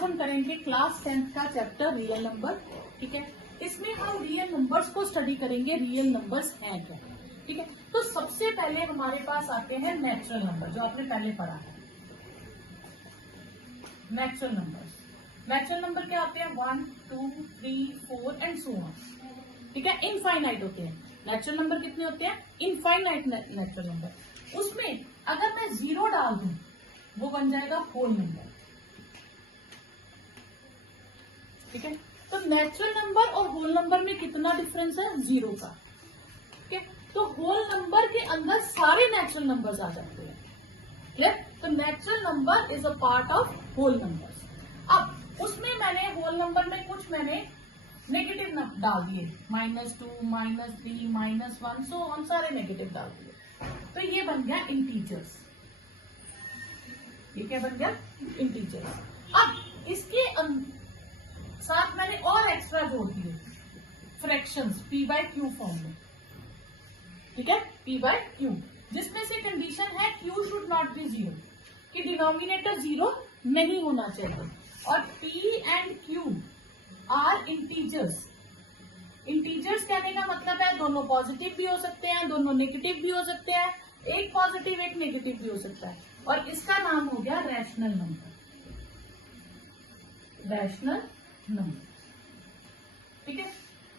आज हम करेंगे क्लास 10th का चैप्टर रियल नंबर। ठीक है, इसमें हम रियल नंबर्स को स्टडी करेंगे, रियल नंबर्स हैं क्या। ठीक है, तो सबसे पहले हमारे पास आते हैं नेचुरल नंबर, जो आपने पहले पढ़ा है। नेचुरल नंबर्स, नेचुरल नंबर क्या होते हैं? 1, 2, 3, 4 एंड सो ऑन। ठीक है, इनफाइनाइट होते हैं। नेचुरल नंबर कितने होते हैं? Infinite natural number. उसमें अगर मैं 0 डाल दूं वो बन जाएगा होल नंबर। ठीक है, तो नेचुरल नंबर और होल नंबर में कितना डिफरेंस है? 0 का। ठीक है, तो होल नंबर के अंदर सारे नेचुरल नंबर्स आ जाते हैं। क्लियर? तो natural number is a part of whole numbers. अब उसमें मैंने होल नंबर में कुछ मैंने नेगेटिव डाल दिए, -2, -3, -1 सो ऑन, सारे नेगेटिव डाल दिए, तो ये बन गया इंटीजर्स। ये क्या बन गया? इंटीजर्स। अब इसके साथ मैंने और एक्स्ट्रा जोड़ दिए फ्रैक्शंस p/q फॉर्म में। ठीक है, p/q, जिसमें से कंडीशन है q शुड नॉट बी 0, कि डिनोमिनेटर 0 नहीं होना चाहिए, और p and q are integers. Integers कहने का मतलब है दोनों पॉजिटिव भी हो सकते हैं, दोनों नेगेटिव भी हो सकते हैं, एक पॉजिटिव एक नेगेटिव भी हो सकता है, और इसका नाम हो गया रैशनल नंबर। Rational number. ठीक है,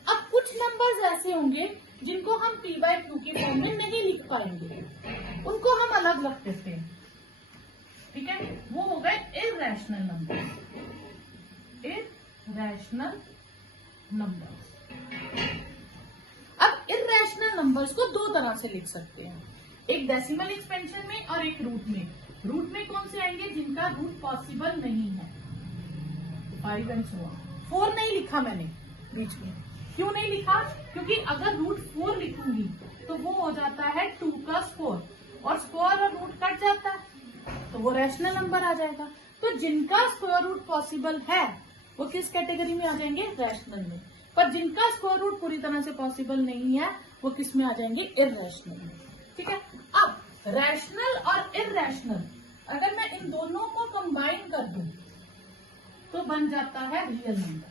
अब कुछ नंबर्स ऐसे होंगे जिनको हम p/q की फॉर्म में नहीं लिख पाएंगे, उनको हम अलग रख देते हैं। ठीक है, वो हो गए इररेशनल नंबर। Irrational numbers. अब इररेशनल नंबर्स को दो तरह से लिख सकते हैं, एक डेसिमल एक्सपेंशन में और एक रूट में। रूट में कौन से आएंगे? जिनका रूट पॉसिबल नहीं है, 5 एंड सो ऑन। 4 नहीं लिखा मैंने बीच में, क्यों नहीं लिखा? क्योंकि अगर रूट 4 लिखूंगी तो वो हो जाता है 2 का स्क्वायर, और स्क्वायर और रूट कट जाता है तो वो रैशनल नंबर आ जाएगा। तो जिनका स्क्वायर रूट पॉसिबल है वो किस कैटेगरी में आ जाएंगे? रैशनल में। पर जिनका स्क्वायर रूट पूरी तरह से पॉसिबल नहीं है वो किस में आ जाएंगे? इररेशनल में। ठीक है, अब रैशनल और इररेशनल अगर मैं इन दोनों को कंबाइन कर दूं तो बन जाता है रियल नंबर।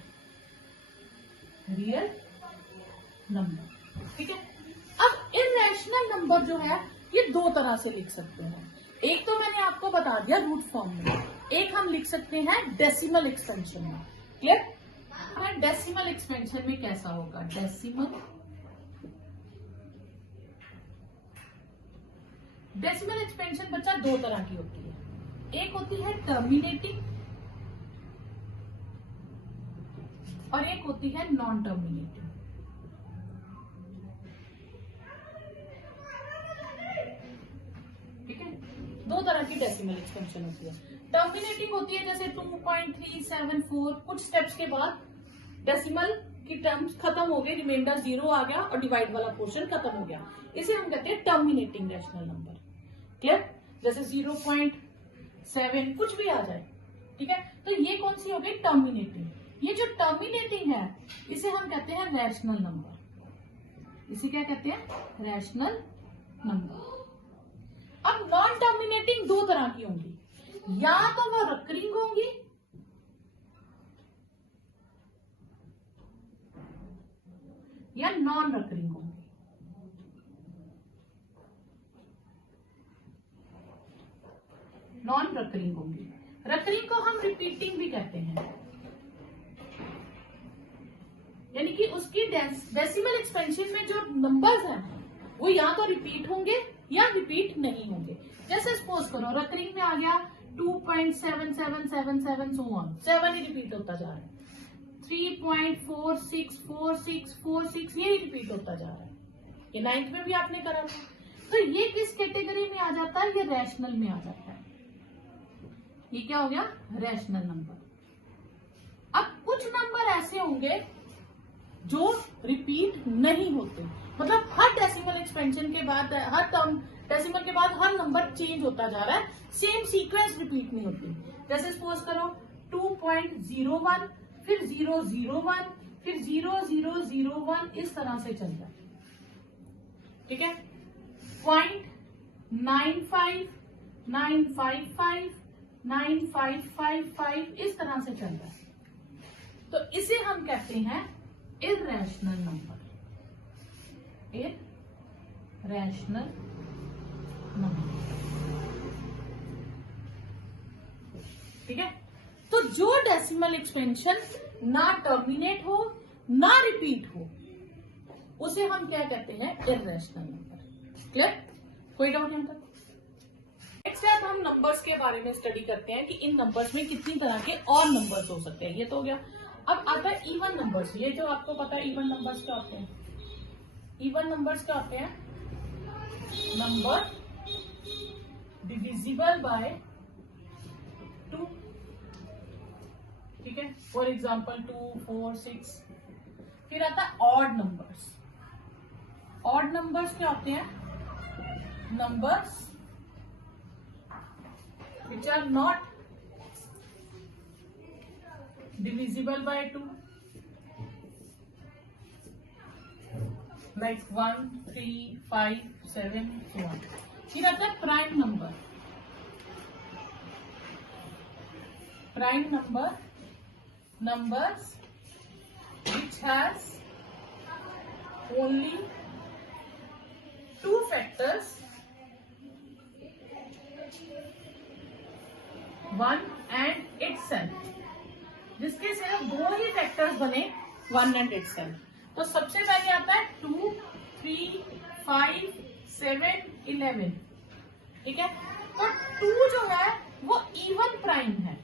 Real number. ठीक है, अब इररेशनल नंबर जो है ये दो तरह से लिख सकते हैं। एक तो मैंने आपको बता दिया रूट फॉर्म में, एक हम लिख सकते हैं डेसिमल एक्सपेंशन में। क्लियर? डेसिमल एक्सपेंशन में कैसा होगा? डेसिमल एक्सपेंशन बच्चा दो तरह की होती है, एक होती है टर्मिनेटिंग और एक होती है नॉन टर्मिनेटिंग। ठीक है, दो तरह की डेसिमल एक्सपेंशन होती है। टर्मिनेटिंग होती है जैसे 2.374, कुछ स्टेप्स के बाद डेसिमल की टर्म्स खत्म हो गई, रिमाइंडर 0 आ गया और डिवाइड वाला पोर्शन खत्म हो गया, इसे हम कहते हैं टर्मिनेटिंग रैशनल नंबर। क्लियर? जैसे 0.7 कुछ भी आ जाए। ठीक है, तो ये कौन सी हो गई? टर्मिनेटिंग। ये जो टर्मिनेटिंग है इसे हम कहते हैं रैशनल नंबर। इसे क्या कहते हैं? Rational number. अब नॉन टर्मिनेटिंग दो तरह की होंगी, या तो वो रिकरिंग होंगी या नॉन रिकरिंग होंगी। नॉन रिकरिंग होंगी। रिकरिंग को हम रिपीटिंग भी कहते हैं, यानी कि उसकी डेसिमल एक्सपेंशन में जो नंबर्स हैं वो या तो रिपीट होंगे या रिपीट नहीं होंगे। जैसे सपोज करो रिकरिंग में आ गया 2.7777 सो ऑन, 7 ही रिपीट होता जा रहा है, 3.464646 ये रिपीट होता जा रहा है। ये 9th में भी आपने करा था, तो ये किस कैटेगरी में आ जाता है? ये रैशनल में आ जाता है। ये क्या हो गया? Rational number. अब कुछ नंबर ऐसे होंगे जो रिपीट नहीं होते, मतलब हर डेसिमल एक्सपेंशन के बाद, हर टर्म डेसिमल के बाद हर नंबर चेंज होता जा रहा है, सेम सीक्वेंस रिपीट नहीं होती। जैसे सपोज करो 2.01, फिर 001, फिर 0001, इस तरह से चल रहा है। ठीक है, 0.95, 955, 9 5 5 5 इस तरह से चल रहा है, तो इसे हम कहते हैं इर्रेशनल नंबर। इर्रेशनल नंबर, ठीक है। तो जो डेसिमल एक्सपेंशन ना टर्मिनेट हो ना रिपीट हो उसे हम क्या कहते हैं, इर्रेशनल नंबर। क्लियर? कोई डाउट यहाँ तक? नेक्स्ट है हम नंबर्स के बारे में स्टडी करते हैं कि इन नंबर्स में कितनी तरह के और नंबर्स हो सकते हैं। ये तो हो गया। अब आता है इवन नंबर्स। ये जो आपको पता है इवन नंबर्स क्या होते हैं? इवन नंबर्स क्या होते हैं? नंबर डिविजिबल बाय 2, ठीक है। For example 2 4 6। फिर आता है ऑड नंबर्स। ऑड नंबर्स क्या होते हैं? Numbers which are not divisible by 2, like 1 3 5 7 so on. फिर आता है prime number. Prime number, numbers which has only 2 factors, 1 and itself, जिसके सिर्फ 2 ही फैक्टर्स बने, 1 and itself। तो सबसे पहले आता है 2 3 5 7 11, ठीक है। तो 2 जो है वो इवन प्राइम है,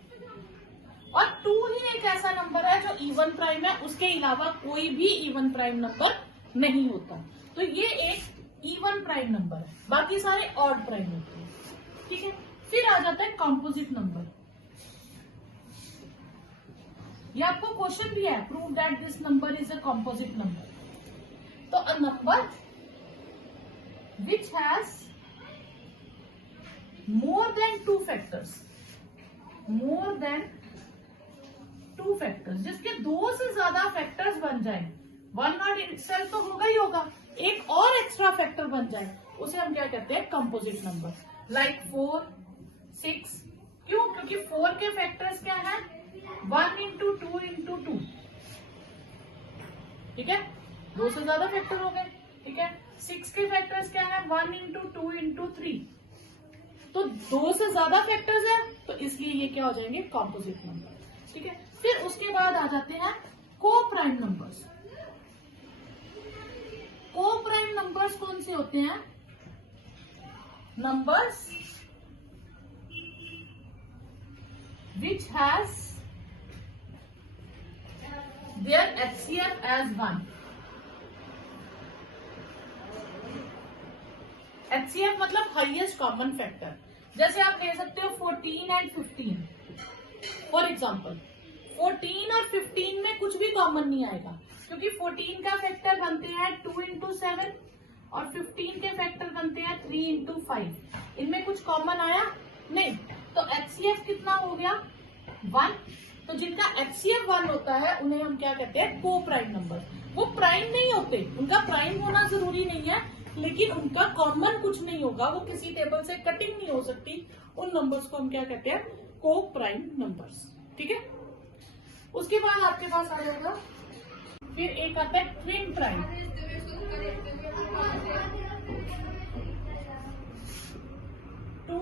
और 2 ही एक ऐसा नंबर है जो इवन प्राइम है, उसके अलावा कोई भी इवन प्राइम नंबर नहीं होता। तो ये एक इवन प्राइम नंबर है, बाकी सारे ऑड प्राइम होते हैं, ठीक है। फिर आ जाता है कॉम्पोजिट नंबर। ये आपको क्वेश्चन भी है, prove that this number is a composite number. तो a number which has more than 2 factors, more than 2 factors, जिसके 2 से ज्यादा फैक्टर्स बन जाए, 1 नॉट इटसेल्फ तो होगा ही होगा, एक और एक्स्ट्रा फैक्टर बन जाए, उसे हम क्या कहते हैं, कंपोजिट नंबर। लाइक 4 6, क्यों? क्योंकि 4 के फैक्टर्स क्या है, 1 into 2 into 2, ठीक है, 2 से ज्यादा फैक्टर हो गए, ठीक है। 6 के फैक्टर्स क्या है, 1 into 2 into 3, तो 2 से ज्यादा फैक्टर्स है, तो इसलिए ये क्या हो जाएंगे, कॉम्पोजिट नंबर, ठीक है। फिर उसके बाद आ जाते हैं को प्राइम नंबर्स। को प्राइम नंबर्स कौन से होते हैं? Numbers which has their HCF as 1। HCF मतलब हाईएस्ट कॉमन फैक्टर। जैसे आप ले सकते हो 14 एंड 15। फॉर एग्जाम्पल 14 और 15 में कुछ भी कॉमन नहीं आएगा, क्योंकि 14 का फैक्टर बनते हैं 2 into 7 और 15 के फैक्टर बनते हैं 3 into 5। इनमें कुछ कॉमन आया नहीं, तो HCF कितना हो गया, 1। तो जिनका HCF 1 होता है उन्हें हम क्या कहते हैं, को प्राइम नंबर। वो प्राइम नहीं होते, उनका प्राइम होना जरूरी नहीं है, लेकिन उनका कॉमन कुछ नहीं होगा, वो किसी टेबल से कटिंग नहीं हो सकती, उन नंबर्स को हम क्या कहते हैं, को प्राइम नंबर्स, ठीक है। उसके बाद आपके पास आ जाएगा, फिर एक आता है twin prime. Two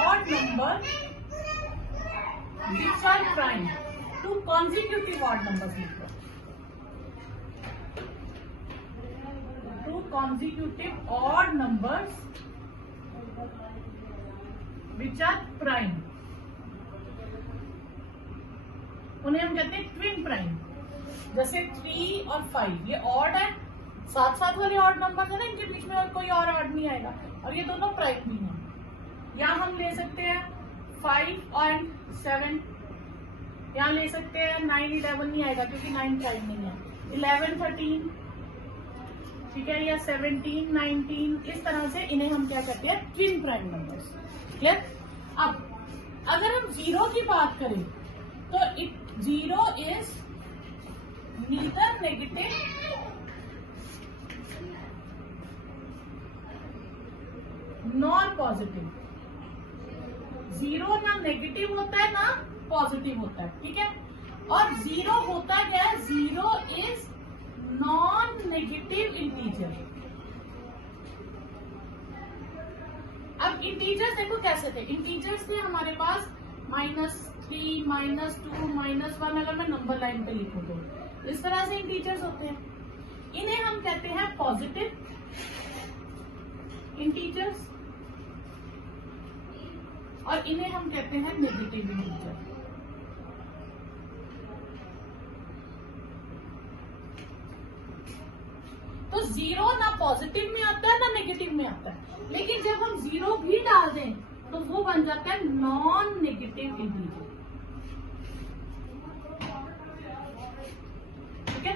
odd number which are prime, 2 consecutive odd numbers लिख लो, 2 consecutive odd numbers which are prime, उन्हें हम कहते हैं ट्विन प्राइम। जैसे 3 और 5 ये ऑड है, साथ साथ वाले ऑड नंबर है ना, इनके बीच में और कोई और ऑड नहीं आएगा, और ये दोनों प्राइम भी है। यहाँ हम ले सकते हैं 5 और 7, यहाँ ले सकते हैं 9 11 नहीं आएगा क्योंकि 9 प्राइम नहीं है, 11 13, ठीक है, या 17 19, इस तरह से इन्हें हम क्या कहते हैं, ट्विन प्राइम नंबर्स। क्लियर? अब अगर हम 0 की बात करें तो 0 is neither negative nor positive. Zero ना नेगेटिव होता है ना पॉजिटिव होता है, ठीक है। और जीरो होता क्या है, zero is non negative integer. अब इंटीजर्स देखो कैसे थे, इंटीजर्स थे हमारे पास -3, -2, -1, अगर मैं नंबर लाइन पे लिखूं तो इस तरह से इंटीजर्स होते हैं। इन्हें हम कहते हैं पॉजिटिव इंटीजर्स और इन्हें हम कहते हैं नेगेटिव इंटीजर। तो जीरो ना पॉजिटिव में आता है ना नेगेटिव में आता है, लेकिन जब हम जीरो भी डाल दें तो वो बन जाता है नॉन नेगेटिव इंटीजर, ठीक है।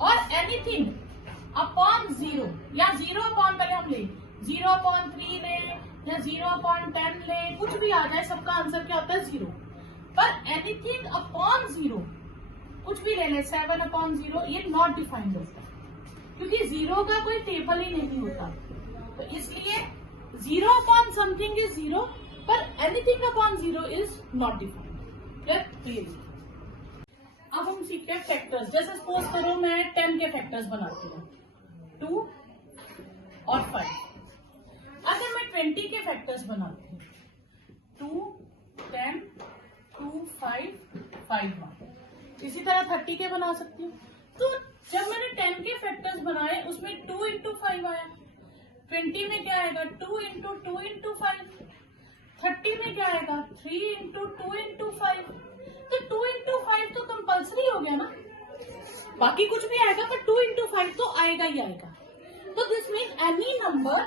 और एनीथिंग अपॉन जीरो या जीरो अपॉन, पहले हम ले 0/3 ले या 0/10 ले, कुछ भी आ जाए, सबका आंसर क्या होता है जीरो। पर एनीथिंग अपॉन जीरो, कुछ भी ले ले 7/0, ये नॉट डिफाइंड होता है, क्योंकि जीरो का कोई टेबल ही नहीं होता। तो इसलिए zero upon something is zero, पर anything upon zero is not defined, clear. अब हम सीखते हैं फैक्टर्स। जैसे सपोज करो मैं 10 के फैक्टर्स बनाती हूँ, 2 और 5। अगर मैं 20 के फैक्टर्स बनाती हूँ, 2, 10, 2, 5, 5, 1। इसी तरह 30 के बना सकती हूँ। तो जब मैंने 10 के फैक्टर्स बनाए उसमें 2 into 5 आया, 20 में क्या आएगा 2 into 2 into 5, 30 में क्या आएगा 3 into 2 into 5। तो 2 into 5 तो कंपल्सरी हो गया ना, बाकी कुछ भी आएगा पर 2 into 5 तो आएगा ही आएगा। तो this mean any number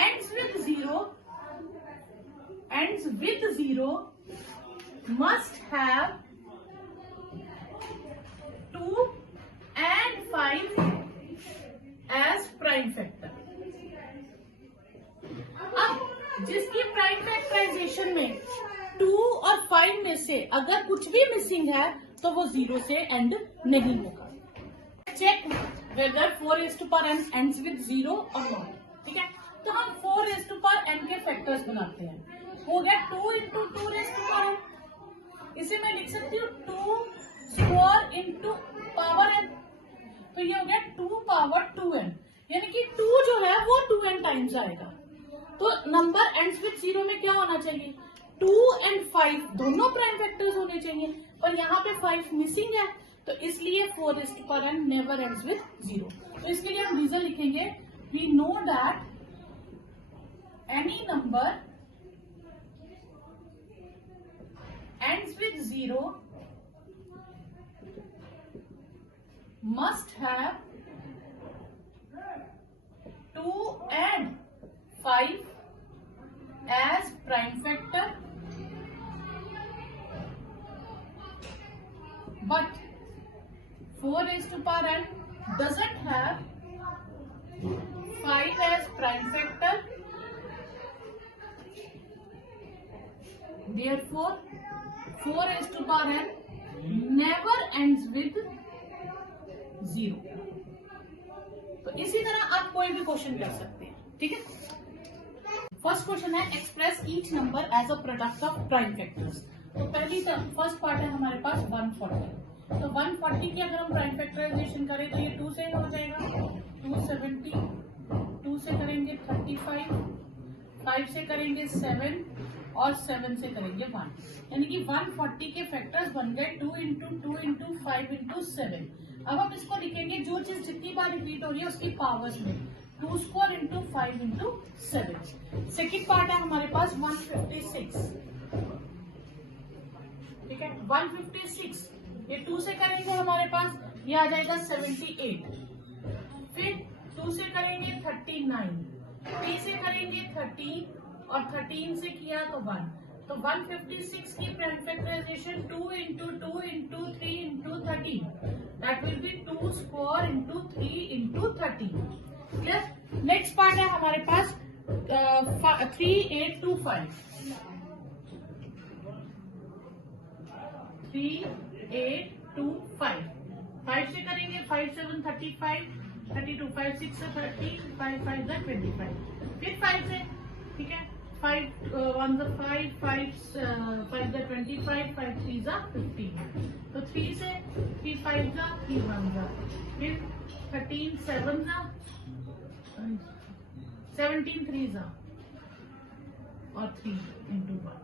ends with zero must have 2 and 5 as prime factor। अब जिसकी प्राइम फैक्टराइजेशन में 2 और 5 में से अगर कुछ भी मिसिंग है तो वो 0 से एंड नहीं होगा। Check whether 4n ends with 0 और नॉट, ठीक है। तो हम 4n के फैक्टर्स बनाते हैं, हो गया 2 into 2n। इसे मैं लिख सकती हूँ 2 स्क्वायर इंटू पावर n, तो ये हो गया 2 power 2n, यानी कि 2 जो है वो 2n टाइम्स आएगा। तो नंबर एंड्स विद 0 में क्या होना चाहिए, 2 and 5 दोनों प्राइम फैक्टर्स होने चाहिए, पर यहाँ पे 5 मिसिंग है, तो इसलिए 4n नेवर एंड्स विद 0। तो इसके लिए हम रीजन लिखेंगे, we know that any number ends with 0 must have 2 and 5 as prime factor, but 4n doesn't have 5 as prime factor, therefore 4n never ends with 0। तो इसी तरह आप कोई भी क्वेश्चन कर सकते हैं, ठीक है। फर्स्ट क्वेश्चन है express each number as a product of prime factors. तो पहली फर्स्ट पार्ट है हमारे पास 140। तो 140 की अगर हम प्राइम फैक्टराइजेशन करें तो ये 2 से हो जाएगा 270, 2 से करेंगे 35, 5 से करेंगे 7 और 7 से करेंगे 1, यानी कि 140 के फैक्टर्स बन गए 2 into 2 into 5 into 7। अब हम इसको लिखेंगे, जो चीज जितनी बार रिपीट हो रही है उसकी पावर्स में, 2 square into 5 into 7। Second part है हमारे पास 156, ठीक है। 156 ये 2 से करेंगे हमारे पास ये आ जाएगा 78, फिर 2 से करेंगे 39, 3 से करेंगे 13 और 13 से किया तो 1। तो 156 की prime factorization 2 into 2 into 3 into 13, that will be 2 square into 3 into 13। Clear. Next part है हमारे पास 3825, 3825, 5 से करेंगे 5 7 35, 32, 5 6 30, 5 5 25, फिर 5 से ठीक है, 5 1 ज़ा 5, 5 ज़ा 25, 5 3 ज़ा 15। तो 3 से 3 5 ज़ा 3 1 ज़ा, फिर 13 7 ज़ा 17 3 ज़ा और 3 इंटू 1।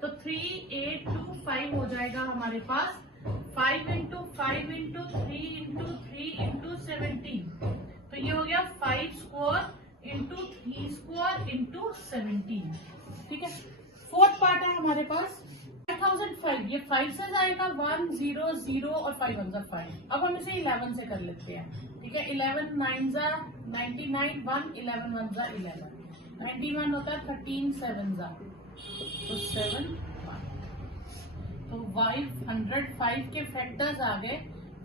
तो 3 8 2 5 हो जाएगा हमारे पास। 5 इंटू 5 इंटू 3 इंटू 3 इंटू 17। तो ये हो गया 5 स्क्वायर इंटू 3 स्क्वायर इंटू 17। ठीक है, फोर्थ पार्ट है हमारे पास 5005। ये 5 से जाएगा 1 0 0 और 5 1 5। अब हम इसे 11 से कर लेते हैं। ठीक है, 11 9 ज़ा 99, 1 11 1 ज़ा 11, 91 होता है 13 7 ज़ा, तो 7 1। तो 505 के फैक्टर्स आ गए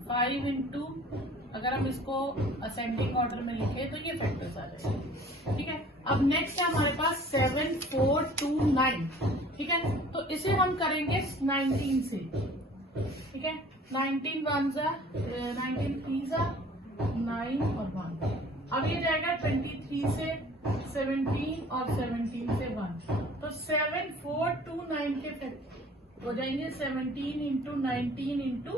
5 इंटू, अगर हम इसको असेंडिंग ऑर्डर में लिखे तो ये फैक्टर्स आ जाएंगे। ठीक है, अब नेक्स्ट है हमारे पास 7 4 2 9। ठीक है, तो इसे हम करेंगे 19 से। ठीक है, 19 1 ज़ा 19 3 ज़ा 9 और 1। अब ये जाएगा 23 से 17 और 17 से 1। तो 7 4 2 9 के फैक्टर हो जाएंगे 17 इंटू 19 इंटू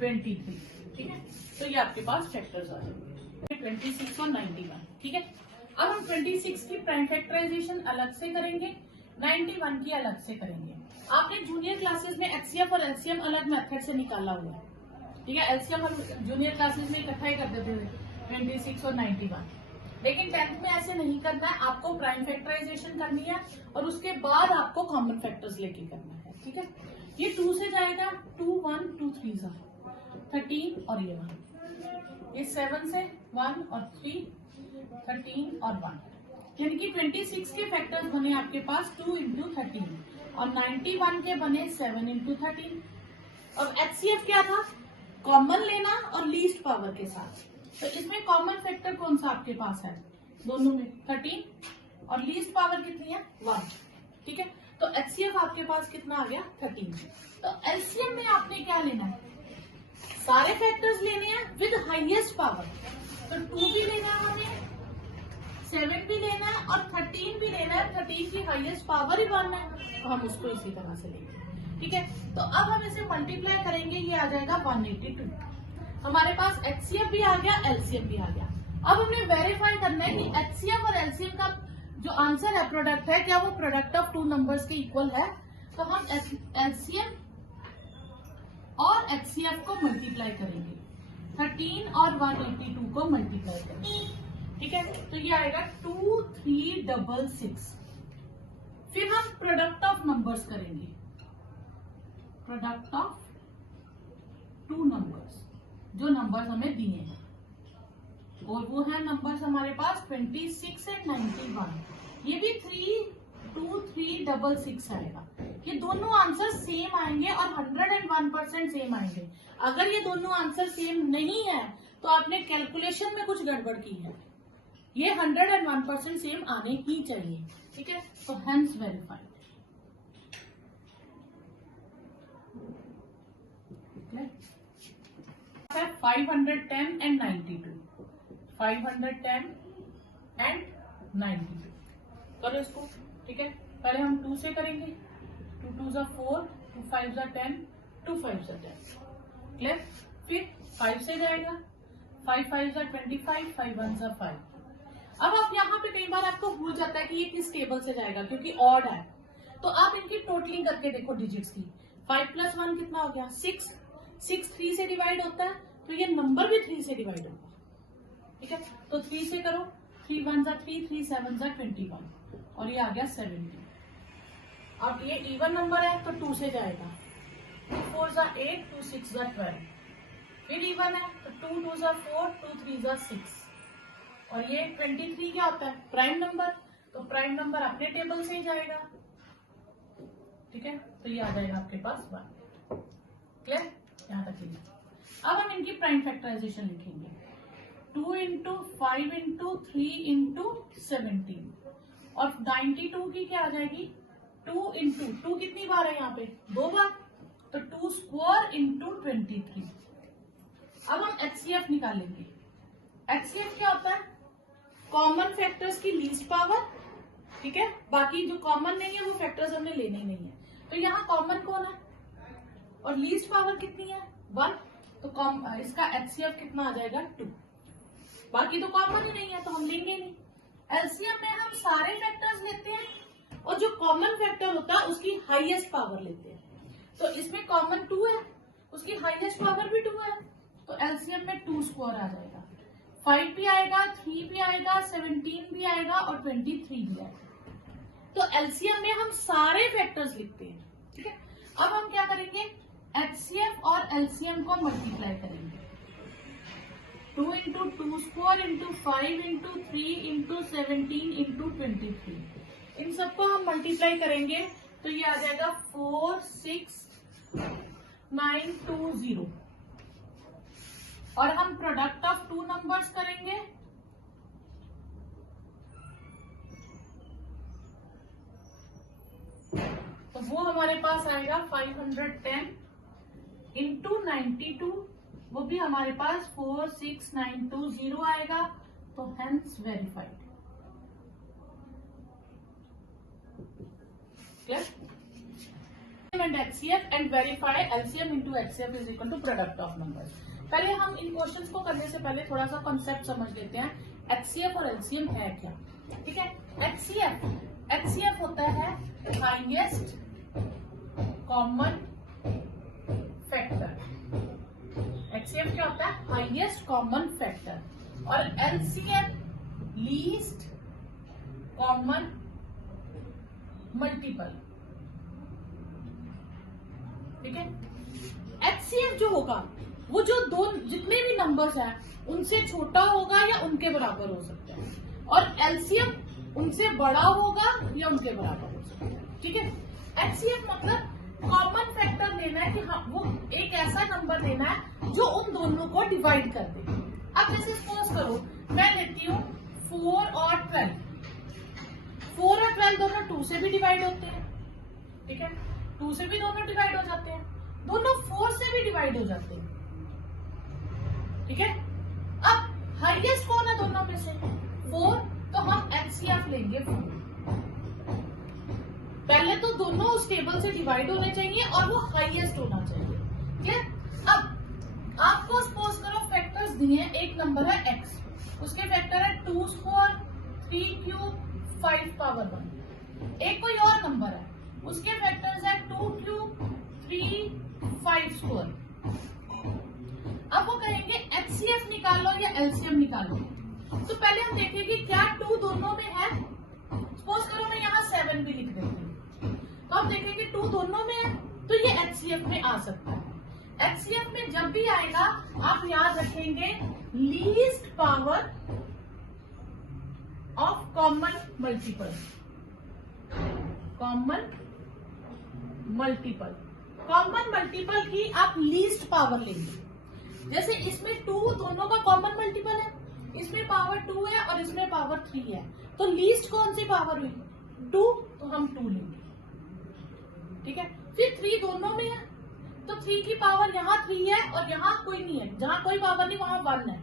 23। ठीक है, तो ये आपके पास फैक्टर्स आ जाएंगे 26 और 91। ठीक है, अब हम 26 की प्राइम फैक्टराइजेशन अलग से करेंगे, 91 की अलग से करेंगे। आपने जूनियर क्लासेस में एचसीएफ और एलसीएम अलग मेथड से निकाला हुआ है। ठीक है, एलसीएम हम जूनियर क्लासेस में इकट्ठा ही कर देते थे 26 और 91, लेकिन 10th में ऐसे नहीं करना है। आपको प्राइम फैक्टराइजेशन करनी है और उसके बाद आपको कॉमन फैक्टर्स लेके करना है। ठीक है, ये 2 से जाएगा 2 1 2 3 ज़ा 13 और ये 1। ये 7 से 1 और 3 13 और 1, यानी कि 26 के फैक्टर्स बने आपके पास 2 इंटू 13 और 91 के बने 7 इंटू 13। अब एचसीएफ क्या था, कॉमन लेना और लीस्ट पावर के साथ। तो इसमें कॉमन फैक्टर कौन सा आपके पास है, दोनों में 13 और लीस्ट पावर कितनी है 1। ठीक है, तो एचसीएफ आपके पास कितना आ गया 13। तो एलसीएम में आपने क्या लेना है, सारे फैक्टर्स लेने हैं विद हाईएस्ट पावर। तो 2 भी लेना है हमें, 7 भी लेना है और 13 भी लेना है। 13 की हाईएस्ट पावर ही 1 है, तो हम उसको इसी तरह से लेंगे। ठीक है, तो अब हम इसे मल्टीप्लाई करेंगे, ये आ जाएगा 182। हमारे पास एचसीएफ भी आ गया, एलसीएम भी आ गया। अब हमने वेरीफाई करना है कि एचसीएफ और एलसीएम का जो आंसर है प्रोडक्ट है, क्या वो प्रोडक्ट ऑफ 2 नंबर्स के इक्वल है। तो हम एलसीएम और एचसीएफ को मल्टीप्लाई करेंगे, 13 और 182 को मल्टीप्लाई करेंगे। ठीक है, तो ये आएगा 2366। फिर हम प्रोडक्ट ऑफ नंबर्स करेंगे, प्रोडक्ट ऑफ 2 नंबर्स, जो नंबर्स हमें दिए हैं, और वो है नंबर्स हमारे पास 26 एंड 91। ये भी 32366 आएगा। ये दोनों आंसर सेम आएंगे और 101% सेम आएंगे। अगर ये दोनों आंसर सेम नहीं है तो आपने कैलकुलेशन में कुछ गड़बड़ की है। ये 101% सेम आने ही चाहिए। ठीक है, तो हेंस वेरीफाइड। 510 एंड 92, 510 एंड 92 करो इसको। ठीक है, पहले हम 2 से करेंगे, 2 2 ज़ा 4, 2 5 ज़ा 10, 2 5 ज़ा 10। क्लियर। फिर 5 से जाएगा, 5 5 ज़ा 25, 5 1 ज़ा 5। अब आप यहाँ पे कई बार आपको भूल जाता है कि ये किस टेबल से जाएगा, क्योंकि ऑड है। तो आप इनकी टोटलिंग करके देखो डिजिट्स की। 5 + 1 कितना हो गया 6। 6 3 से डिवाइड होता है, तो ये नंबर भी 3 से डिवाइड होगा। ठीक है, तो 3 से करो, 3 1 ज़ा 3, 3 7 ज़ा 21 और ये आ गया 70। अब ये इवन नंबर है तो 2 से जाएगा, 2 4 ज़ा 8, 2 6 ज़ा 12। फिर इवन है तो 2 2 ज़ा 4, 2 3 ज़ा 6 और ये 23 क्या होता है प्राइम नंबर, तो प्राइम नंबर अपने टेबल से ही जाएगा। ठीक है, तो ये आ जाएगा आपके पास 1। क्लियर, यहाँ तक क्लियर। अब हम इनकी प्राइम फैक्टराइजेशन लिखेंगे, 2 इंटू 5 इंटू 3 इंटू 17 और 92 की क्या आ जाएगी 2 इंटू 2 कितनी बार है यहाँ पे 2 बार, तो 2 स्क्वायर इंटू 23। अब हम एचसीएफ निकालेंगे। एचसीएफ क्या होता है, कॉमन फैक्टर्स की लीस्ट पावर, ठीक है, बाकी जो कॉमन नहीं है वो फैक्टर्स हमने लेने ही नहीं है। तो यहाँ कॉमन कौन है और लीस्ट पावर कितनी है 1, तो इसका एचसीएफ कितना आ जाएगा 2। बाकी तो कॉमन ही नहीं है तो हम लेंगे नहीं। एलसीएम में हम सारे फैक्टर्स लेते हैं और जो कॉमन फैक्टर होता है उसकी हाईएस्ट पावर लेते हैं। तो इसमें कॉमन 2 है, उसकी हाईएस्ट पावर भी 2 है, तो एलसीएम में 2 स्क्वायर आ जाएगा। 5 भी आएगा, 3 भी आएगा, 17 भी आएगा और 23 भी आएगा। तो एलसीएम में हम सारे फैक्टर्स लिखते हैं, ठीक है। अब हम क्या करेंगे, एचसीएफ और एलसीएम को मल्टीप्लाई करेंगे। 2 into 2 square into 5 into 3 into 17 into 23, इन सबको हम मल्टीप्लाई करेंगे तो ये आ जाएगा 46920। और हम प्रोडक्ट ऑफ 2 नंबर्स करेंगे, तो वो हमारे पास आएगा 510 इंटू 92, वो भी हमारे पास 46920 आएगा, तो hence verified. And HCF and verify LCM into HCF is equal to product of numbers. पहले हम इन क्वेश्चंस को करने से पहले थोड़ा सा कॉन्सेप्ट समझ लेते हैं, एचसीएफ और एलसीएम है क्या, ठीक है। एचसीएफ होता है हाईएस्ट कॉमन फैक्टर। एचसीएफ क्या होता है, हाईएस्ट कॉमन फैक्टर, और एलसीएम लीस्ट कॉमन मल्टीपल, ठीक है। एचसीएफ जो होगा वो जो जितने भी नंबर्स हैं उनसे छोटा होगा या उनके बराबर हो सकता है, और एलसीएम उनसे बड़ा होगा या उनके बराबर हो सकता है, ठीक है। एचसीएफ मतलब कॉमन फैक्टर लेना है कि हाँ वो एक ऐसा नंबर लेना है जो उन दोनों को डिवाइड कर दे। अब जैसे सपोज करो मैं लेती हूँ 4 और 12, 4 और 12 दोनों 2 से भी डिवाइड होते हैं, ठीक है, 2 से भी दोनों डिवाइड हो जाते हैं, दोनों 4 से भी डिवाइड हो जाते हैं, ठीक है। अब हाईएस्ट कौन है दोनों में से, 4, तो हम एचसीएफ लेंगे 4। पहले तो दोनों उस टेबल से डिवाइड होने चाहिए और वो हाईएस्ट होना चाहिए, ठीक है। अब आपको सपोज करो फैक्टर्स दिए हैं, एक नंबर है x, उसके फैक्टर है 2 स्क्वायर 3 क्यूब 5 पावर 1। एक कोई और नंबर है, उसके फैक्टर्स है 2 क्यूब 3 5 स्क्वायर। अब वो कहेंगे एचसीएफ निकालो या एलसीएम निकालो, तो पहले हम देखेंगे क्या 2 दोनों में है। सपोज करो मैं यहाँ 7 भी लिख देती हूँ, तो हम देखेंगे 2 दोनों में है, तो ये एचसीएफ में आ सकता है। एचसीएफ में जब भी आएगा आप याद रखेंगे least power of common multiple, common multiple की आप लीस्ट पावर लेंगे। जैसे इसमें 2 दोनों का कॉमन मल्टीपल है, इसमें पावर 2 है और इसमें पावर 3 है, तो लीस्ट कौन सी पावर हुई 2, तो हम 2 लेंगे, ठीक है। फिर 3 दोनों में है, तो 3 की पावर यहाँ 3 है और यहाँ कोई नहीं है, जहाँ कोई पावर नहीं वहां 1 है,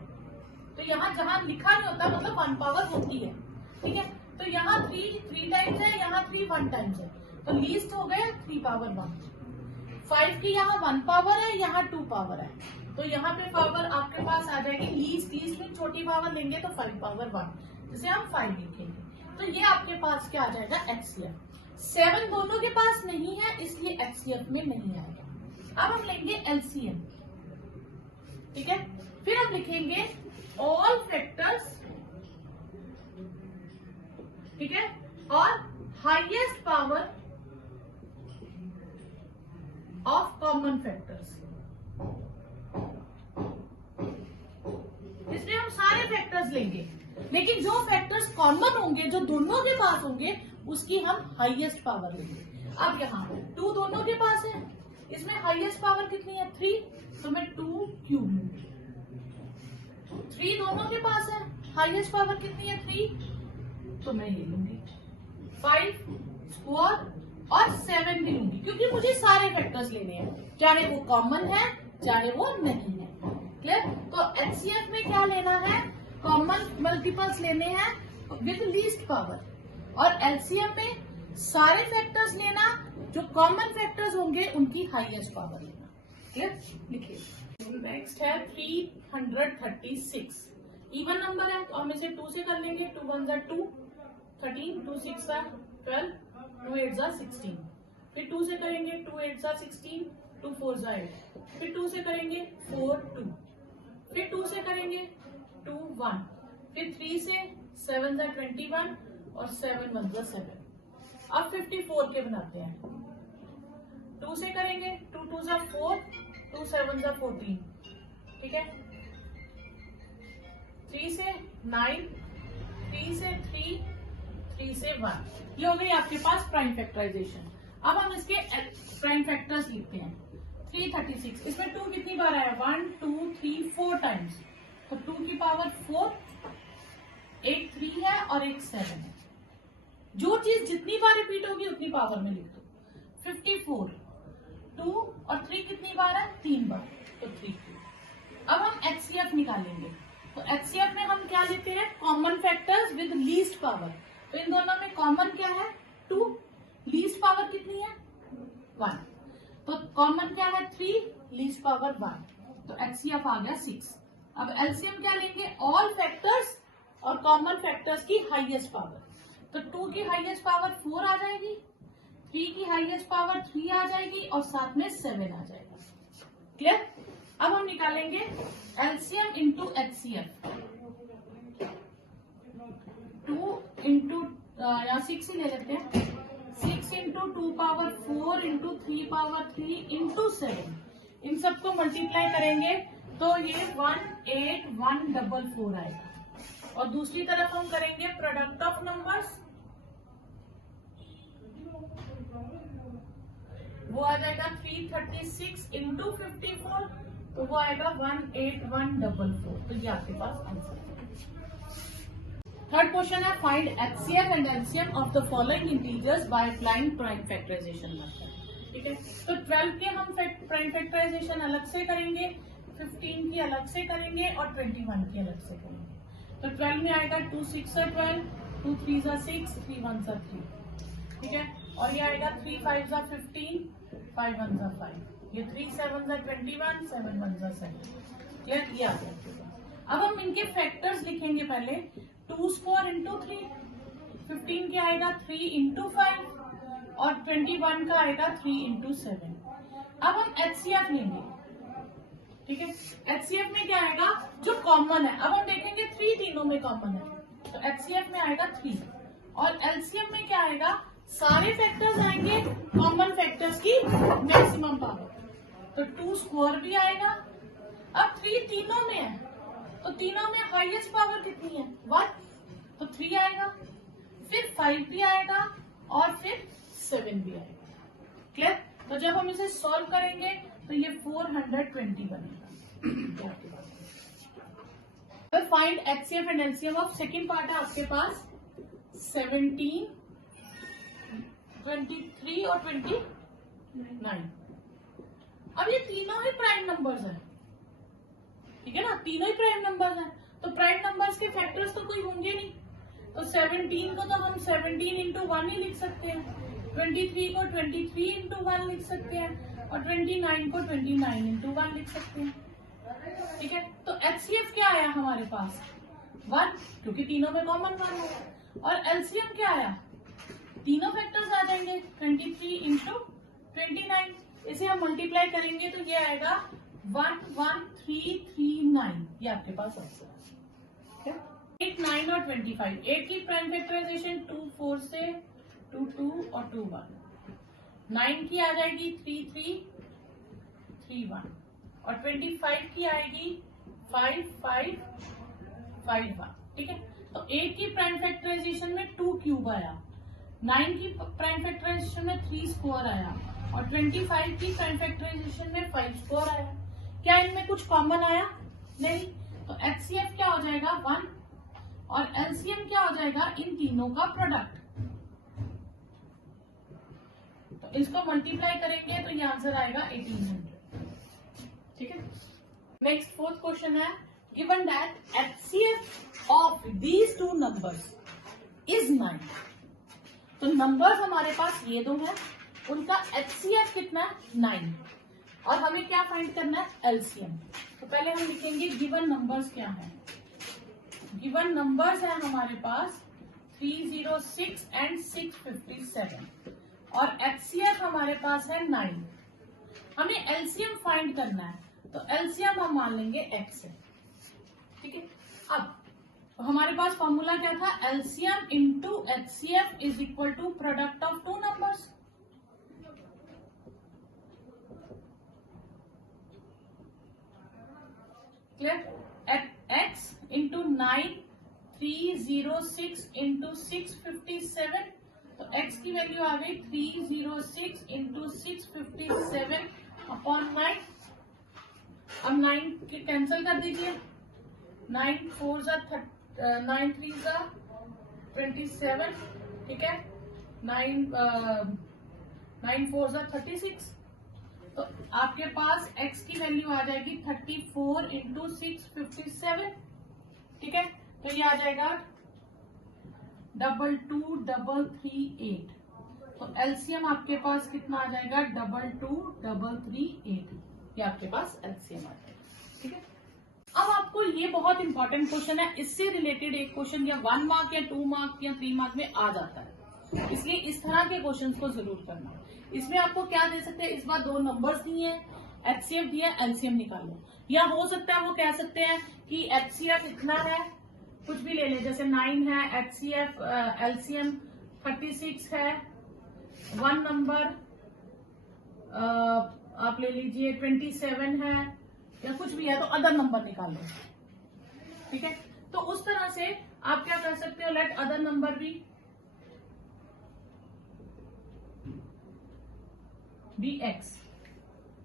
तो यहाँ जहाँ लिखा नहीं होता मतलब 1 पावर होती है, ठीक है। तो यहाँ 3 टाइम्स है, यहाँ 3 1 टाइम्स है, तो लीस्ट हो गए 3 पावर 1। 5 की यहाँ 1 पावर है, यहाँ 2 पावर है, तो यहाँ पे पावर आपके पास आ जाएगी लीस्ट में छोटी पावर लेंगे तो 5 पावर 1, जिसे हम 5 लिखेंगे, तो ये आपके पास क्या आ जाएगा एचसीएफ। 7 दोनों के पास नहीं है इसलिए एचसीएफ में नहीं आएगा। अब हम लेंगे एलसीएम, ठीक है। फिर हम लिखेंगे ऑल फैक्टर्स, ठीक है, और highest power of common factors. इसमें हम सारे फैक्टर्स लेंगे, लेकिन जो फैक्टर्स कॉमन होंगे जो दोनों के पास होंगे उसकी हम हाईएस्ट पावर लेंगे। अब यहाँ 2 दोनों के पास है, इसमें हाईएस्ट पावर कितनी है 3, तो मैं 2 क्यूब लूंगी। 3 दोनों के पास है, हाईएस्ट पावर कितनी है 3, तो मैं ये लूंगी। 5 स्क्वायर और 7 भी लूंगी, क्योंकि मुझे सारे फैक्टर्स लेने हैं, चाहे वो कॉमन है चाहे वो नहीं है, क्लियर। तो एचसीएफ में क्या लेना है, कॉमन मल्टीपल्स लेने हैं विद लीस्ट पावर, और एलसीएम में सारे फैक्टर्स लेना, जो कॉमन फैक्टर्स होंगे उनकी हाईएस्ट पावर लेना। क्लियर? लिखिए। नेक्स्ट है 336। इवन नंबर है तो हम इसे 2 से कर लेंगे। 2 1 जा 2, 13, 2 6 जा 12, 2 8 जा 16। फिर 2 से करेंगे 2 8 जा 16, 2 4 जा 8। फिर 2 से करेंगे 4 2, फिर 2 से करेंगे 2 1, फिर 3 से 7 जा 21 और 7 1 जा 7। अब 54 के बनाते हैं। 2 से करेंगे 2 2 जा 4, 2 7 जा 14, ठीक है। 3 से 9, 3 से 3, 3 से 1। ये हो गई आपके पास प्राइम फैक्टराइजेशन। अब हम इसके प्राइम फैक्टर्स लिखते हैं। 336, इसमें 2 कितनी बार आया? 1 2 3 4 टाइम्स। तो 2 की पावर 4, एक 3 है और एक 7 है। जो चीज जितनी बार रिपीट होगी उतनी पावर में लिख दो। 54, 2 और 3 कितनी बार है? 3 बार, तो 3। अब हम एचसीएफ निकालेंगे। तो एचसीएफ में हम क्या लेते हैं? Common factors with least power. तो इन दोनों में कॉमन क्या है? 2, लीस्ट पावर कितनी है? 1। तो कॉमन क्या है? 3, लीस्ट पावर 1। तो एचसीएफ आ गया 6। अब एलसीएम क्या लेंगे? ऑल फैक्टर्स और कॉमन फैक्टर्स की हाईएस्ट पावर। तो 2 की हाईएस्ट पावर 4 आ जाएगी, 3 की हाईएस्ट पावर 3 आ जाएगी और साथ में 7 आ जाएगा। क्लियर? अब हम निकालेंगे एलसीएम इंटू एचसीएफ। 2 इंटू या 6 ही ले लेते हैं। 6 into 2 power 4 into 3 power 3 into 7। इन सबको मल्टीप्लाई करेंगे तो ये 18144 आएगा। और दूसरी तरफ हम करेंगे प्रोडक्ट ऑफ नंबर्स, वो आ जाएगा 336 इंटू 54, तो वो आएगा 18144। तो ये आपके पास आंसर है। थर्ड क्वेश्चन है find HCF and LCM of the following integers by applying prime factorization method. ठीक है, तो 12 के हम प्राइम फैक्टराइजेशन अलग से करेंगे, 15 की अलग से करेंगे और 21 की अलग से करेंगे। तो 12 में आएगा 2 6 जा 12, 2 3 जा 6, 3 1 जा 3, ठीक है। और ये आएगा 3 5 जा 15, 5 1 जा 5, ये 3 7 जा 21, 7 1 जा 7। क्लियर? ये आ गया। अब हम इनके फैक्टर्स लिखेंगे पहले। 2 स्क्वायर इंटू 3, 15 क्या आएगा? 3 इंटू 5 और 21 का आएगा 3 इंटू 7। अब हम एचसीएफ लेंगे, ठीक है। एचसीएफ में क्या आएगा? जो कॉमन है। अब हम देखेंगे 3 तीनों में कॉमन है, तो एचसीएफ में आएगा 3। और एलसीएम में क्या आएगा? सारे फैक्टर्स आएंगे कॉमन फैक्टर्स की मैक्सिमम पावर। तो 2 स्क्वायर भी आएगा। अब 3 तीनों में है, तो तीनों में हाईएस्ट पावर कितनी है? 1, तो 3 आएगा। फिर 5 भी आएगा और फिर 7 भी आएगा। क्लियर? तो जब हम इसे सॉल्व करेंगे तो ये 420 बनेगा। तो find HCF and LCM of, second part है आपके पास 17, 23 और 29। अब ये तीनों ही प्राइम नंबर्स हैं, ठीक है ना, तीनों ही प्राइम नंबर्स हैं। तो प्राइम नंबर्स के फैक्टर्स तो कोई होंगे नहीं। तो 17 को तो हम 17 इंटू 1 ही लिख सकते हैं, 23 को 23 इंटू 1 लिख सकते हैं और 29 को 29 इंटू 1 लिख सकते हैं। ठीक है, तो एचसीएफ क्या आया हमारे पास? 1, क्योंकि तीनों में कॉमन 1 है। और एलसीएम क्या आया? तीनों फैक्टर्स आ जाएंगे 23 इंटू 29। इसे हम मल्टीप्लाई करेंगे तो ये आएगा 11339। ये आपके पास आंसर है। 8 9 और 25। 8 की प्राइम फैक्टराइजेशन 2 4 से 2 2 और 2 1। 9 की आ जाएगी 3 3 3 1 और 25 की आएगी 5 5 5 1। ठीक है, तो 8 की प्राइम फैक्टराइजेशन में 2 क्यूब आया, 9 की प्राइम फैक्टराइजेशन में 3 स्क्वायर आया और 25 की प्राइम फैक्टराइजेशन में 5 स्क्वायर आया। क्या इनमें कुछ कॉमन आया? नहीं। तो एचसीएफ क्या हो जाएगा? 1 और एलसीएम क्या हो जाएगा? इन तीनों का प्रोडक्ट। तो इसको मल्टीप्लाई करेंगे तो ये आंसर आएगा 1800। ठीक है, नेक्स्ट फोर्थ क्वेश्चन है given that HCF of these two numbers is 9। तो नंबर्स हमारे पास ये दो हैं, उनका HCF कितना है 9, और हमें क्या फाइंड करना है LCM। तो पहले हम लिखेंगे गिवन नंबर्स क्या है। गिवन नंबर्स है हमारे पास 306 एंड 657, और HCF हमारे पास है 9। हमें LCM फाइंड करना है, तो LCM हम मान लेंगे X है, ठीक है। अब हमारे पास फॉर्मूला क्या था, LCM into HCF is equal to product of two numbers. Clear. X into 9, 306 into 657, तो X की वैल्यू आ गई 306 इंटू 657 अपॉन 9। अब 9 के कैंसिल कर दीजिए, 9 4 9 3 27, ठीक है। 9 4 36, तो आपके पास x की वैल्यू आ जाएगी 34 इंटू 657, ठीक है। तो ये आ जाएगा 22338। तो LCM आपके पास कितना आ जाएगा 22338, ये आपके पास LCM आ जाएगा, ठीक है। अब आपको ये बहुत इंपॉर्टेंट क्वेश्चन है, इससे रिलेटेड एक क्वेश्चन या 1 मार्क या 2 मार्क या 3 मार्क में आ जाता है, इसलिए इस तरह के क्वेश्चंस को जरूर करना। इसमें आपको क्या दे सकते हैं, इस बार 2 नंबर्स दिए हैं, HCF दिया है, LCM निकालो। या हो सकता है वो कह सकते हैं कि HCF इतना है, कुछ भी ले लें, जैसे 9 है HCF, LCM 36 है, 1 नंबर आप ले लीजिए 27 है, या कुछ भी है तो अदर नंबर निकाल लो, ठीक है। तो उस तरह से आप क्या कर सकते हो, let other number be X,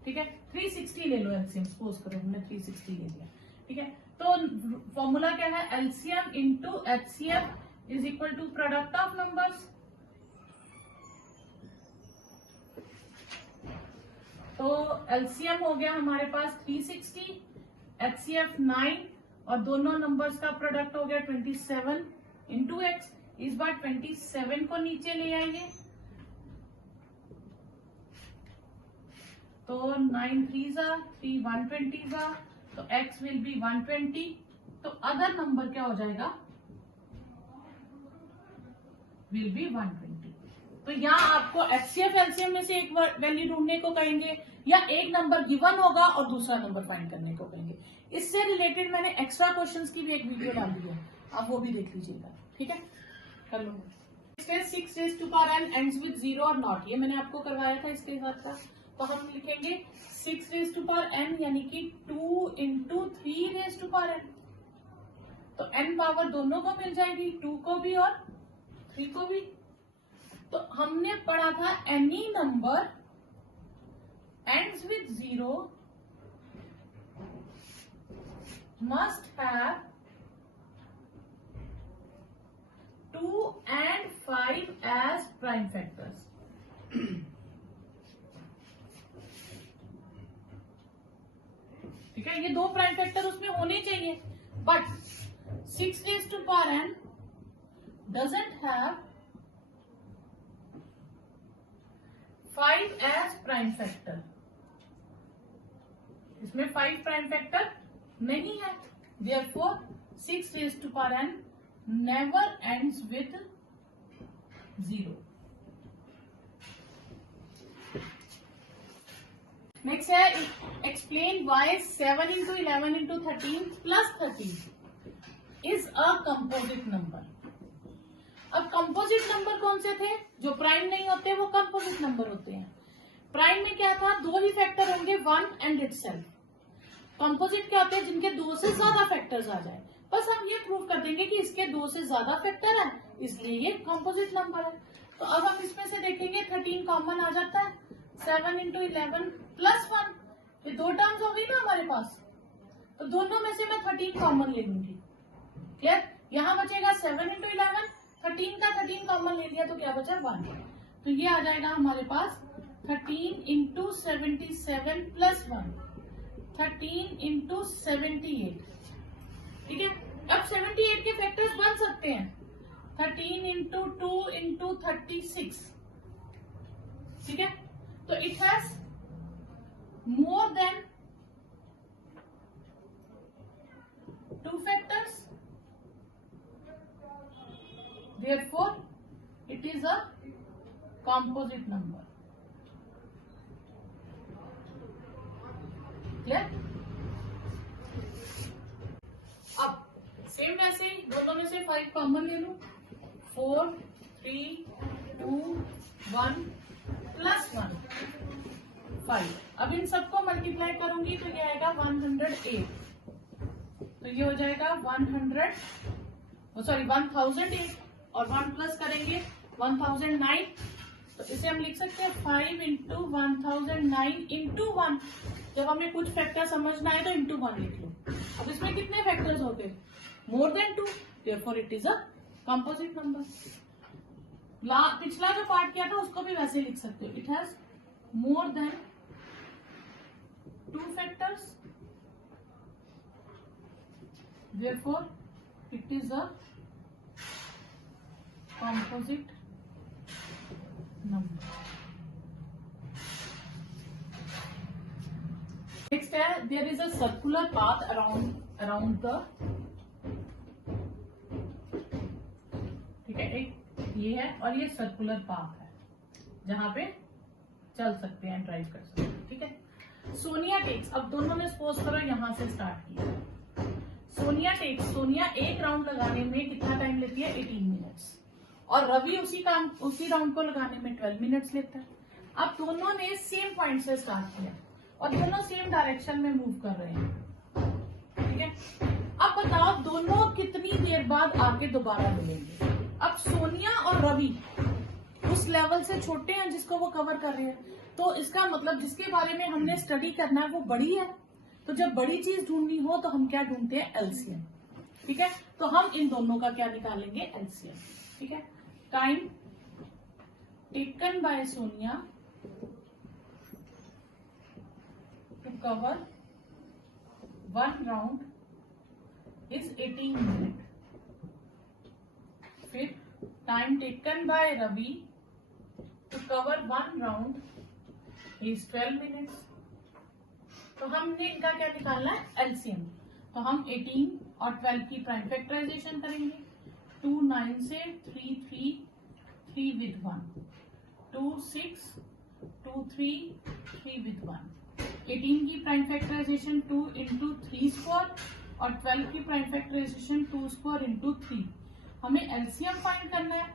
ठीक है। 360 ले लो LCM, सपोज करो हमने 360 ले लिया, ठीक है। तो फॉर्मूला क्या है, LCM into HCF is equal to product of numbers. तो LCM हो गया हमारे पास 360, HCF 9, और दोनों नंबर्स का प्रोडक्ट हो गया 27 इंटू X। इस बार 27 को नीचे ले आइए, तो 9 3 3 120, तो X विल बी 120। तो अदर नंबर क्या हो जाएगा, विल बी 120। तो यहाँ आपको HCF LCM में से एक वैल्यू ढूंढने को कहेंगे, या एक नंबर गिवन होगा और दूसरा नंबर फाइंड करने को कहेंगे। इससे रिलेटेड मैंने एक्स्ट्रा क्वेश्चंस की भी एक वीडियो डाल दी है, आप वो भी देख लीजिएगा, ठीक है। कर लो। 6 raised to power n ends with 0 और not, ये मैंने आपको करवाया था इसके साथ का। तो हम लिखेंगे 6 raised to power n यानी कि 2 into 3 raised to power n। तो n पावर दोनों को मिल जाएगी, 2 को भी और 3 को भी। तो हमने पढ़ा था any number ends with 0 must have 2 and 5 as prime factors। ठीक है, ये 2 प्राइम फैक्टर उसमें होने चाहिए, but 6 raised to power n doesn't have 5 as prime factor। इसमें 5 प्राइम फैक्टर नहीं है, therefore 6 raised to power n never ends with 0। Next है explain why 7 into 11 into 13 plus 13 is a composite number. अब composite number कौन से थे, जो prime नहीं होते वो कंपोजिट नंबर होते हैं। प्राइम में क्या था, 2 ही फैक्टर होंगे, 1 एंड इटसेल्फ। कंपोजिट क्या होते हैं, जिनके 2 से ज्यादा फैक्टर्स आ जाए। बस हम ये प्रूव कर देंगे कि इसके 2 से ज्यादा फैक्टर है, इसलिए ये कंपोजिट नंबर है। तो अब हम इसमें से देखेंगे 13 कॉमन आ जाता है, 7 इंटू 11 प्लस 1, ये 2 टर्म्स हो गई ना हमारे पास। तो दोनों में से मैं 13 कॉमन ले लूंगी, क्लियर। यहाँ बचेगा 7 इंटू 11, 13 का 13 कॉमन ले लिया तो क्या बचा 1। तो ये आ जाएगा हमारे पास 13 इंटू 77 प्लस 1, 13 इंटू 78, ठीक है। अब 78 के फैक्टर्स बन सकते हैं, 13 इंटू 2 इंटू 36, ठीक है। तो it has more than 2 factors, therefore it is a composite number. Clear? अब सेम वैसे ही दोनों में से 5 कॉमन ले लूं, 4 3 2 1 प्लस 1 5। अब इन सबको मल्टीप्लाई करूंगी तो ये आएगा 108, तो ये हो जाएगा 1008 और 1 प्लस करेंगे 1009, तो इसे हम लिख सकते हैं 5 इंटू 1009 इंटू 1। जब हमें कुछ फैक्टर समझना है तो इंटू 1 लिख लो। अब इसमें कितने फैक्टर्स हो गए? मोर than 2, therefore it is a composite number. पिछला जो पार्ट किया था उसको भी वैसे लिख सकते हो, it has more than 2 factors, therefore it is a composite number. Next है, there is a circular path around the, ठीक है, एक ये है और ये सर्कुलर पाथ है जहां पे चल सकते हैं, ड्राइव कर सकते हैं, ठीक है। सोनिया टेक्स, अब दोनों ने सपोज करो यहां से स्टार्ट किया, सोनिया एक राउंड लगाने में कितना टाइम लेती है? 18 मिनट्स, और रवि उसी राउंड को लगाने में 12 मिनट्स लेता है। अब दोनों ने सेम पॉइंट से स्टार्ट किया और दोनों सेम डायरेक्शन में मूव कर रहे हैं, ठीक है। अब बताओ दोनों कितनी देर बाद आके दोबारा मिलेंगे? अब सोनिया और रवि उस लेवल से छोटे हैं जिसको वो कवर कर रहे हैं, तो इसका मतलब जिसके बारे में हमने स्टडी करना है वो बड़ी है। तो जब बड़ी चीज ढूंढनी हो तो हम क्या ढूंढते हैं? एलसीएम, ठीक है। तो हम इन दोनों का क्या निकालेंगे? एलसीएम, ठीक है। Time taken by Sonia to cover 1 round is 18 minute. फिर time taken by Ravi to cover 1 round is 12 minutes. तो हमने इनका क्या निकालना है? एलसीएम। तो हम 18 और 12 की प्राइम फैक्टराइजेशन करेंगे। 2 9 से 3 3 3 विद 1, 2 6 2 3 3 विद 1। 18 की प्राइम फैक्टराइजेशन 2 इंटू 3 स्क्वायर और 12 की प्राइम फैक्टराइजेशन 2 स्क्वायर इंटू 3। हमें एलसीएम फाइंड करना है।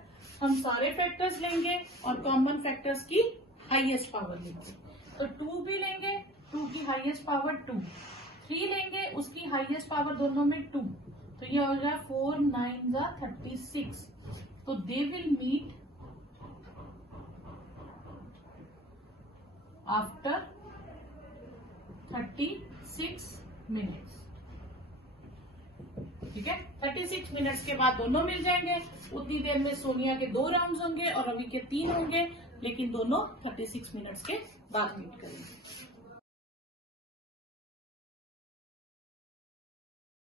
हम सारे फैक्टर्स लेंगे और कॉमन फैक्टर्स की हाईएस्ट पावर लेंगे। तो 2 भी लेंगे, 2 की हाईएस्ट पावर 2, 3 लेंगे उसकी हाईएस्ट पावर दोनों में 2, तो ये हो जाए 4 9 36। तो they will meet after 36 minutes, ठीक है। 36 मिनट्स के बाद दोनों मिल जाएंगे। उतनी देर में सोनिया के 2 राउंड्स होंगे और रवि के 3 होंगे, लेकिन दोनों 36 मिनट्स के बाद मीट करेंगे।